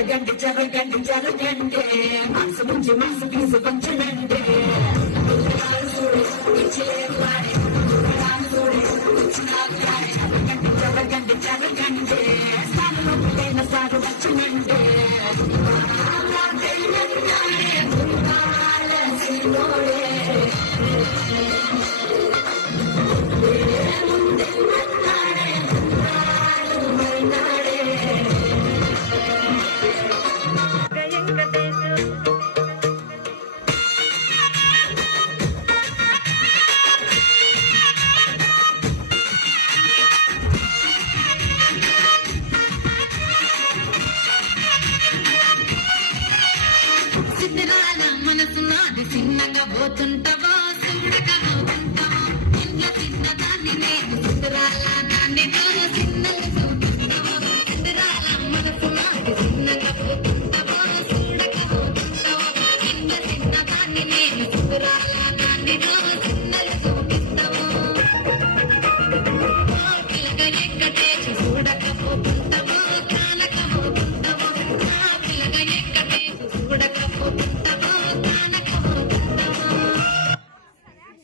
జరగండి మనసు నుంచి మనసు తీసుకొచ్చనండి జరగండి స్థానంలో సాగు వచ్చనండి మనసు నాది చిన్నగా పోతుంటావా చూడకపోతుంటావా ఇంట్లో చిన్నదాన్ని నేను సుందరాల దాన్ని చిన్నగా చూపిస్తావా సుందరాల మనసు నాది చిన్నగా పోతుంటావా చూడకపోతుంటావా ఇంట్లో చిన్నదాన్ని నేను సుందరాల దాన్ని చిన్నగా చూపిస్తావా పిల్లగా ఎక్కడే